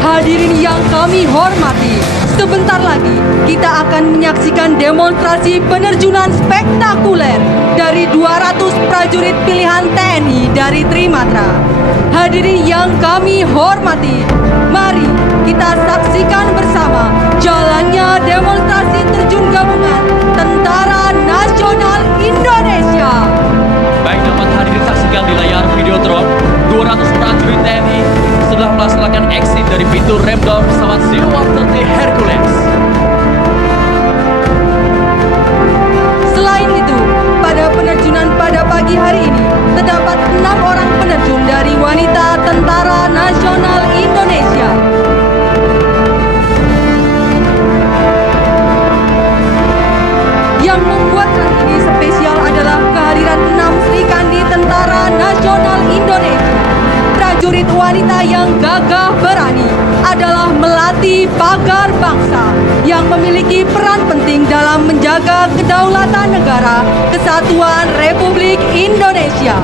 Hadirin yang kami hormati, sebentar lagi kita akan menyaksikan demonstrasi penerjunan spektakuler dari 200 prajurit pilihan TNI dari Trimatra. Hadirin yang kami hormati, mari kita saksikan bersama jalannya demonstrasi terjun gabungan Tentara Nasional Indonesia. Baik, dapat hadirin saksikan di layar Videotron, 200 prajurit TNI sedang melaksanakan exit dari pintu remdor pesawat C-130 Hercules. Selain itu, pada penerjunan pada pagi hari ini, terdapat 6 orang penerjun dari wanita Tentara Nasional Indonesia. Yang membuat kali ini spesial adalah kehadiran 6 Sri Kandi Tentara Nasional Indonesia. Prajurit wanita yang gagah berani adalah melati pagar bangsa yang memiliki peran penting dalam menjaga kedaulatan negara Kesatuan Republik Indonesia.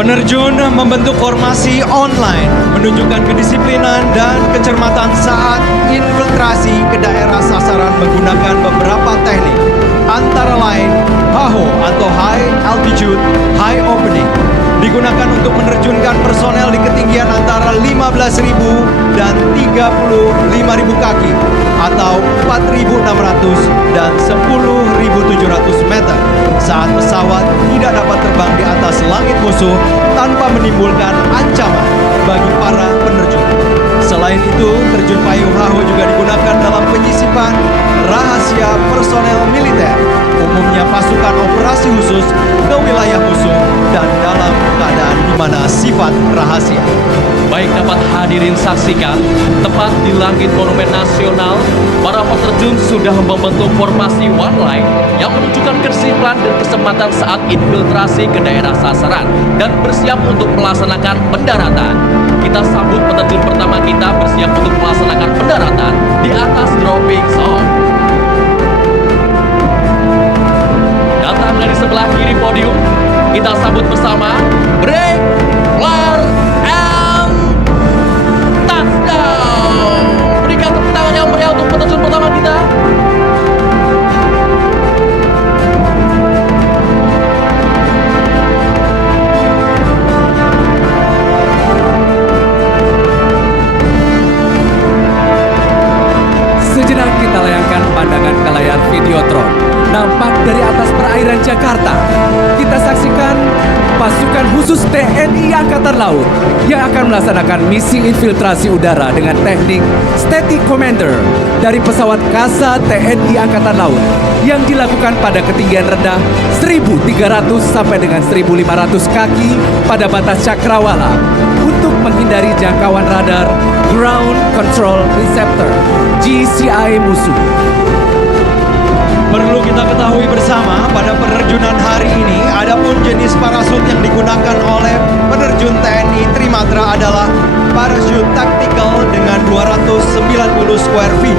Penerjun membentuk formasi online, menunjukkan kedisiplinan dan kecermatan saat infiltrasi ke daerah sasaran menggunakan beberapa teknik, antara lain HAHO atau High Altitude High Opening, digunakan untuk menerjunkan personel di ketinggian antara 15.000 dan 35.000 kaki atau 4.600 dan 10.700 meter saat pesawat tidak dapat terbang di atas langit musuh tanpa menimbulkan ancaman bagi para penerjun. Selain itu, terjun payung HAHO juga digunakan dalam penyisipan rahasia personel militer, umumnya pasukan operasi khusus ke wilayah musuh dan dalam keadaan di mana sifat rahasia. Baik, dapat hadirin saksikan, tepat di langit Monumen Nasional, para peterjun sudah membentuk formasi one line yang menunjukkan kedisiplinan dan kesempatan saat infiltrasi ke daerah sasaran dan bersiap untuk melaksanakan pendaratan. Kita sambut peterjun pertama kita bersiap untuk melaksanakan pendaratan di atas dropping zone. Datang dari sebelah kiri podium, kita sambut bersama break, flare, and touchdown. Berikan tepuk tangan yang meriah untuk peterjun pertama kita. Sejenak kita layangkan pandangan ke layar Videotron. Nampak dari atas perairan Jakarta, kita saksikan pasukan khusus TNI Angkatan Laut yang akan melaksanakan misi infiltrasi udara dengan teknik Static Commander dari pesawat Kasa TNI Angkatan Laut yang dilakukan pada ketinggian rendah 1.300 sampai dengan 1.500 kaki pada batas Cakrawala untuk menghindari jangkauan radar Ground Control Receptor GCI musuh. Perlu kita ketahui bersama, pada penerjunan hari ini, adapun jenis parasut yang digunakan oleh penerjun TNI Trimatra adalah parasut taktikal dengan 290 square feet,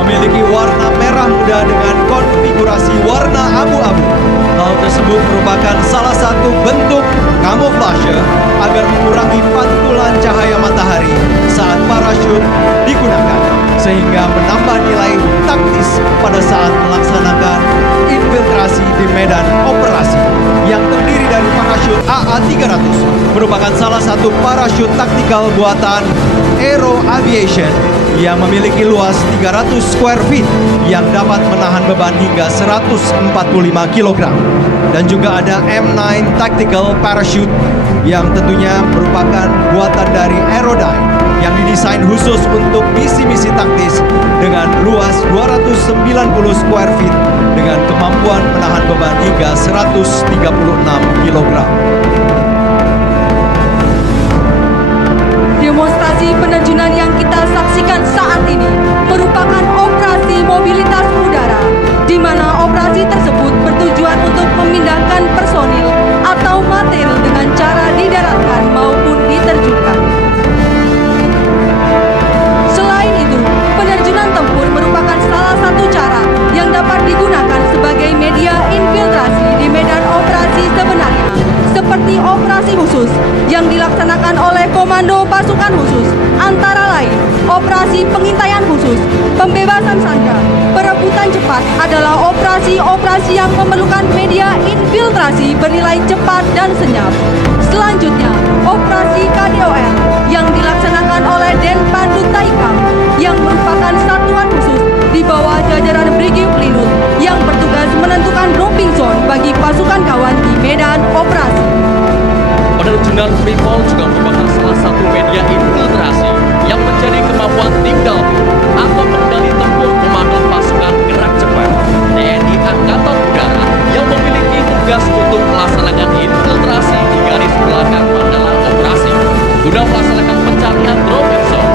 memiliki warna merah muda dengan konfigurasi warna abu-abu. Hal tersebut merupakan salah satu bentuk kamuflase agar mengurangi pantulan cahaya matahari saat parasut digunakan, sehingga menambah nilai taktis pada saat melaksanakan infiltrasi di medan operasi. Yang terdiri dari parasut AA300, merupakan salah satu parasut taktikal buatan Aero Aviation yang memiliki luas 300 square feet yang dapat menahan beban hingga 145 kg. Dan juga ada M9 Tactical Parachute yang tentunya merupakan buatan dari Aerodyne yang didesain khusus untuk misi-misi taktis dengan luas 290 square feet dengan kemampuan menahan beban hingga 136 kg. Demonstrasi penerjunan yang kita saksikan saat ini merupakan operasi mobilitas udara, di mana operasi tersebut bertujuan untuk memindahkan personil atau material dengan cara didaratkan maupun diterjunkan. Selain itu, penerjunan tempur merupakan salah satu cara yang dapat digunakan sebagai media infiltrasi di medan operasi sebenarnya, seperti operasi khusus yang dilaksanakan oleh komando pasukan khusus, antara lain operasi pengintaian khusus, pembebasan sandera, perebutan cepat adalah operasi-operasi yang memerlukan media infiltrasi bernilai cepat dan senyap. Selanjutnya, operasi KDOR yang dilaksanakan oleh Denpandu Taikam yang merupakan satuan khusus di bawah jajaran Brigif Linut yang bertugas menentukan dropping zone bagi pasukan kawan di medan operasi. Penerjunan free fall juga merupakan salah satu media infiltrasi yang menjadi kemampuan tim Dalvin atau pengendali tempur komando pasukan gerak cepat TNI Angkatan Udara yang memiliki tugas untuk melaksanakan infiltrasi di garis belakang mandala operasi guna melaksanakan pencarian dropping zone,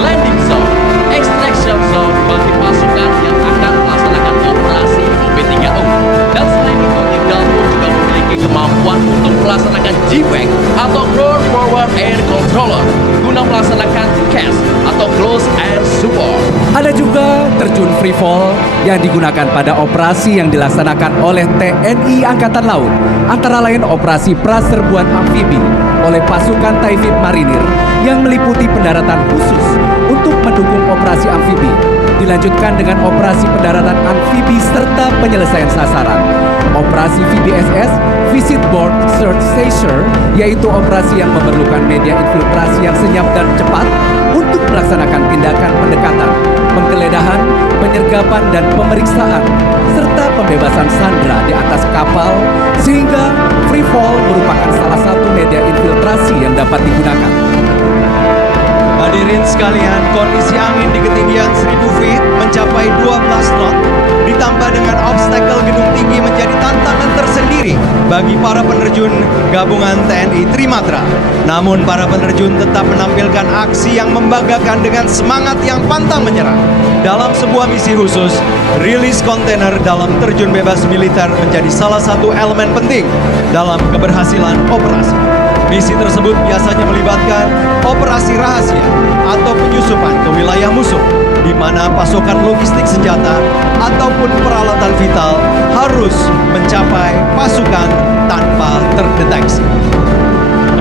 landing zone, extraction zone bagi pasukan yang akan melaksanakan operasi OP3U. Dan selain itu, tim Dalvin juga memiliki kemampuan untuk melaksanakan GPAC atau Ground Forward Air Controller guna melaksanakan CAS atau Close Air Support. Ada juga terjun free fall yang digunakan pada operasi yang dilaksanakan oleh TNI Angkatan Laut, antara lain operasi praserbuan amfibi oleh pasukan Taifib Marinir yang meliputi pendaratan khusus untuk mendukung operasi amfibi. Dilanjutkan dengan operasi pendaratan amfibi serta penyelesaian sasaran. Operasi VBSS, Visit Board Search Seizure, yaitu operasi yang memerlukan media infiltrasi yang senyap dan cepat untuk melaksanakan tindakan pendekatan, penggeledahan, penyergapan dan pemeriksaan, serta pembebasan sandera di atas kapal, sehingga free fall merupakan salah satu media infiltrasi yang dapat digunakan. Hadirin sekalian, kondisi angin di ketinggian 1000 feet mencapai 12 knot ditambah dengan obstacle gedung tinggi menjadi tantangan tersendiri bagi para penerjun gabungan TNI Trimatra. Namun para penerjun tetap menampilkan aksi yang membanggakan dengan semangat yang pantang menyerah. Dalam sebuah misi khusus, rilis kontainer dalam terjun bebas militer menjadi salah satu elemen penting dalam keberhasilan operasi. Misi tersebut biasanya melibatkan operasi rahasia atau penyusupan ke wilayah musuh, di mana pasokan logistik senjata ataupun peralatan vital harus mencapai pasukan tanpa terdeteksi.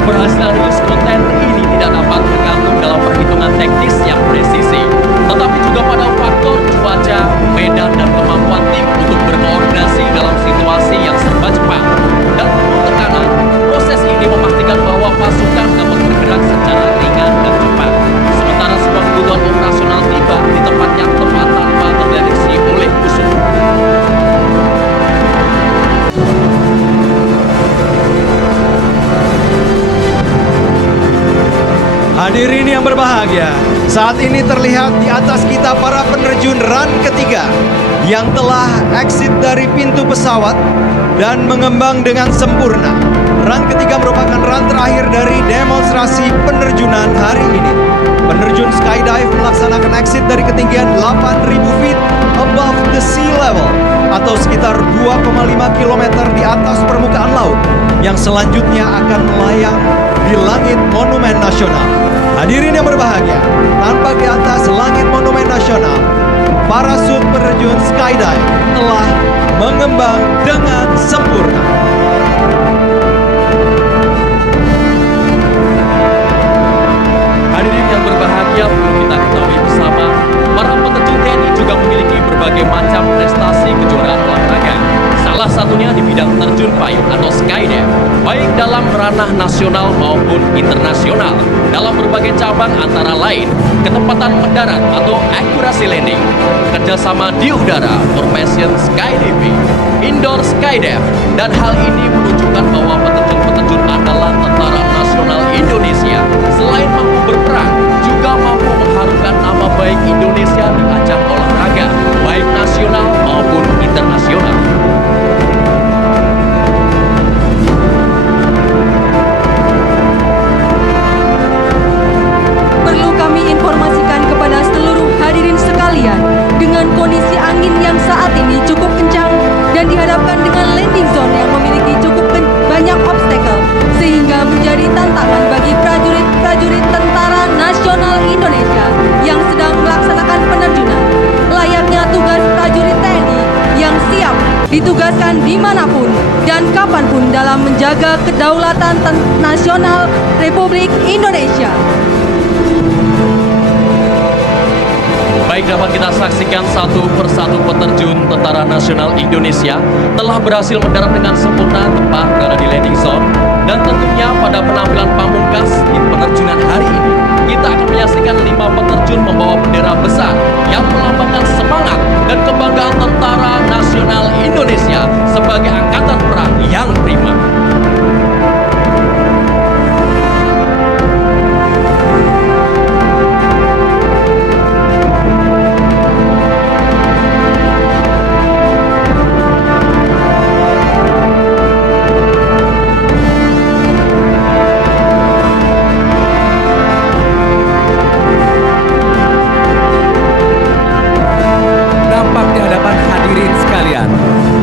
Keberhasilan rilis kontainer ini tidak dapat tergantung dalam perhitungan teknis yang presisi, tetapi juga pada faktor cuaca, medan, dan kemampuan tim untuk berkoordinasi dalam situasi yang serba cepat. Dan penuh tekanan, proses ini memastikan bahwa pasukan dapat bergerak secara ringan dan cepat, sementara semua kebutuhan operasional tiba di tempat yang tepat tanpa terdeteksi oleh musuh. Hadirin yang berbahagia, saat ini terlihat di atas kita para penerjun run ketiga yang telah exit dari pintu pesawat dan mengembang dengan sempurna. Run ketiga merupakan run terakhir dari demonstrasi penerjunan hari ini. Penerjun skydive melaksanakan exit dari ketinggian 8.000 feet above the sea level atau sekitar 2,5 km di atas permukaan laut yang selanjutnya akan melayang di langit Monumen Nasional. Hadirin yang berbahagia, tampak di atas langit Monumen Nasional, parasut penerjun skydive telah mengembang dengan sempurna. Hadirin yang berbahagia, perlu kita ketahui bersama, para peterjun TNI juga memiliki berbagai macam prestasi kejuaraan olahraga. Salah satunya di bidang terjun payung atau skydive, baik dalam ranah nasional maupun internasional, dalam berbagai cabang antara lain, ketepatan mendarat atau akurasi landing, kerjasama di udara, formation skydiving, indoor skydive, dan hal ini menunjukkan bahwa peterjun-peterjun adalah tentara nasional Indonesia. Selain mampu berperang, juga mampu mengharumkan nama baik Indonesia di ajang olahraga, baik nasional maupun internasional. Perlu kami informasikan kepada seluruh hadirin sekalian, dengan kondisi angin yang saat ini cukup kencang dan dihadapkan dengan landing zone yang memiliki cukup banyak obstacle, sehingga menjadi tantangan bagi prajurit-prajurit Tentara Nasional Indonesia yang sedang melaksanakan penerjunan, layaknya tugas prajurit TNI yang siap ditugaskan dimanapun. dan kapanpun dalam menjaga kedaulatan nasional Republik Indonesia. Baik, dapat kita saksikan satu persatu peterjun Tentara Nasional Indonesia telah berhasil mendarat dengan sempurna tepat berada di landing zone. Dan tentunya pada penampilan pamungkas di penerjunan hari ini, kita akan menyaksikan 5 peterjun membawa bendera besar yang melambangkan semangat dan kebanggaan Tentara Nasional Indonesia sebagai angkatan perang yang prima.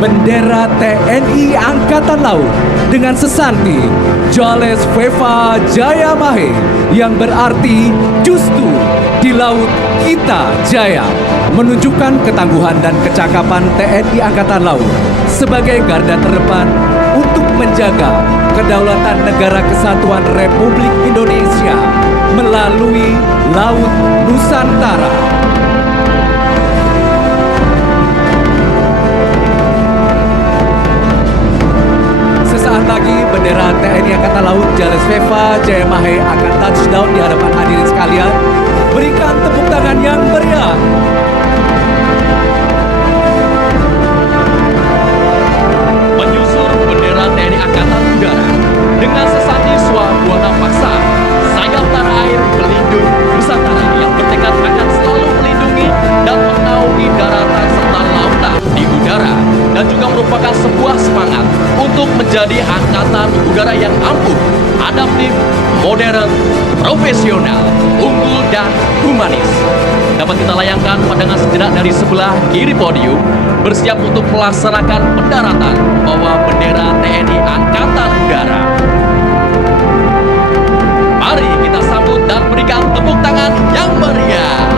Bendera TNI Angkatan Laut dengan sesanti Jales Veva Jaya Mahe yang berarti Justu di Laut Kita Jaya, menunjukkan ketangguhan dan kecakapan TNI Angkatan Laut sebagai garda terdepan untuk menjaga kedaulatan Negara Kesatuan Republik Indonesia melalui Laut Nusantara. Sesaat lagi bendera TNI Angkatan Laut Jales Veva Jaya Mahe akan touchdown di hadapan hadirin sekalian. Berikan tepuk tangan yang meriah. Menyusur bendera TNI Angkatan Udara dengan sesanti Swabwana Paksa, sayap tanah air pelindung Nusantara yang bertekad akan selalu melindungi dan menaungi daratan serta lautan di udara, dan juga merupakan sebuah semangat untuk menjadi angkatan udara yang ampuh, adaptif, modern, profesional, unggul, dan humanis. Dapat kita layangkan pandangan sejenak dari sebelah kiri podium, bersiap untuk melaksanakan pendaratan membawa bendera TNI Angkatan Udara. Mari kita sambut dan berikan tepuk tangan yang meriah.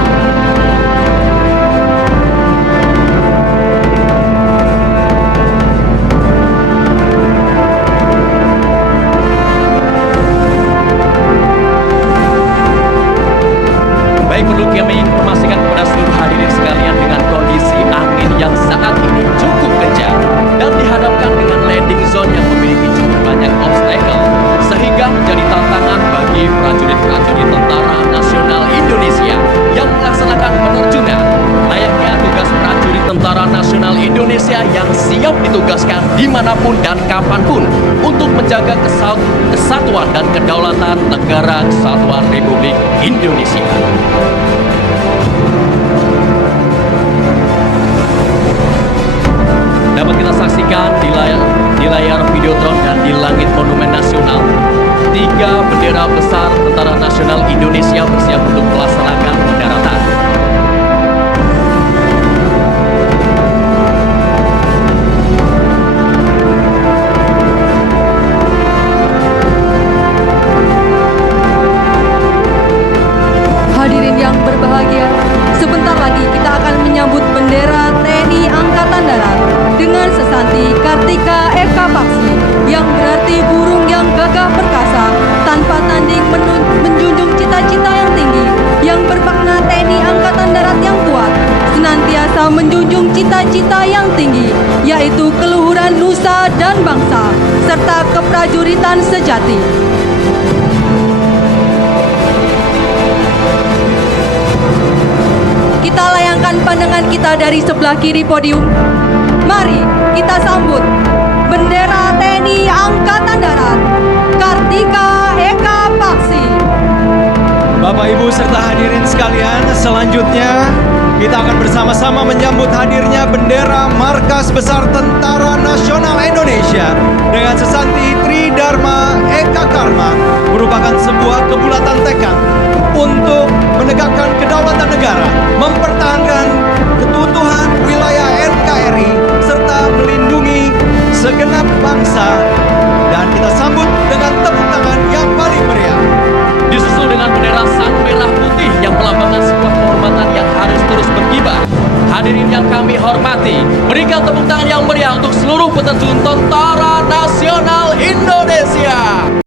Baik, perlu kami informasikan kepada seluruh hadirin sekalian dengan kondisi angin yang saat ini cukup kencang dan dihadapkan dengan landing zone yang memiliki cukup banyak obstacle, sehingga menjadi tantangan bagi prajurit-prajurit Tentara Nasional Indonesia yang melaksanakan penerjunan layaknya tugas prajurit Tentara Nasional Indonesia yang siap ditugaskan dimanapun dan kapanpun untuk menjaga kesatuan dan kedaulatan Negara Kesatuan Republik Indonesia. Dapat kita saksikan di layar Videotron dan di langit Monumen Nasional, 3 bendera besar Tentara Nasional Indonesia bersiap untuk melaksanakan pendaratan. Hadirin yang berbahagia, sebentar lagi kita akan menyambut bendera TNI Angkatan Darat dengan sesanti Kartika Eka Paksi yang berarti burung yang gagah perkasa, tanpa tanding menjunjung cita-cita yang tinggi, yang bermakna TNI Angkatan Darat yang kuat, senantiasa menjunjung cita-cita yang tinggi, yaitu keluhuran nusa dan bangsa, serta keprajuritan sejati. Kita layangkan pandangan kita dari sebelah kiri podium. Mari kita sambut bendera TNI Angkatan Darat, Kartika Eka Paksi. Bapak, Ibu, serta hadirin sekalian, selanjutnya kita akan bersama-sama menyambut hadirnya bendera Markas Besar Tentara Nasional Indonesia dengan sesanti Tridharma Eka Karma, merupakan sebuah kebulatan tekad untuk menegakkan kedaulatan negara, mempertahankan keutuhan wilayah NKRI, serta melindungi segenap bangsa. Dan kita sambut dengan tepuk tangan yang paling meriah. Disusul dengan bendera sang merah putih yang melambangkan sebuah kehormatan yang harus terus berkibar, Hadirin yang kami hormati, berikan tepuk tangan yang meriah untuk seluruh peterjun Tentara Nasional Indonesia.